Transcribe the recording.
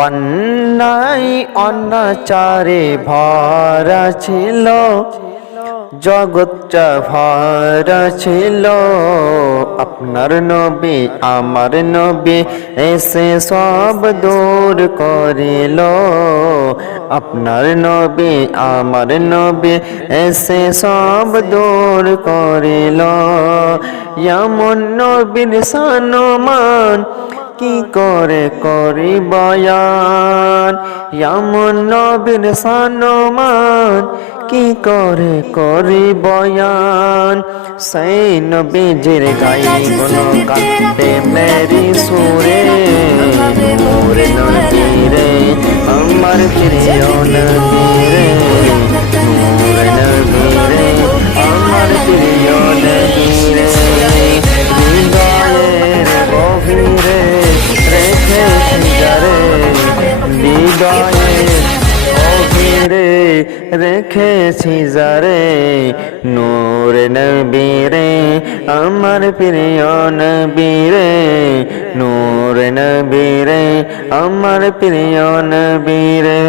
অন্যায় অনাচারে ভরা ছিল, জগৎটা ভরা ছিল। আপনার নবী আমার নবী এসে সব দূর করিল। আপনার নবী আমার নবী এসে সব দূর করিল। এমন নবীর সম্মান কি করে করি বয়ান, এমন নবীর সম্মান কি করে করি বয়ান। সেই নবীজির গাই গুণ কাঁদতে মেরি সুরে, নূর নবী রে আমার প্রিয় নবী রে, নূর নবী রে আমার প্রিয় নবী রে। হৃদয়ের গভীরে রেখেছি যারে, হৃদয়ের গভীরে রেখেছি যারে, নূর নবী রে আমার প্রিয় নবী রে, নূর নবী রে আমার প্রিয় নবী রে।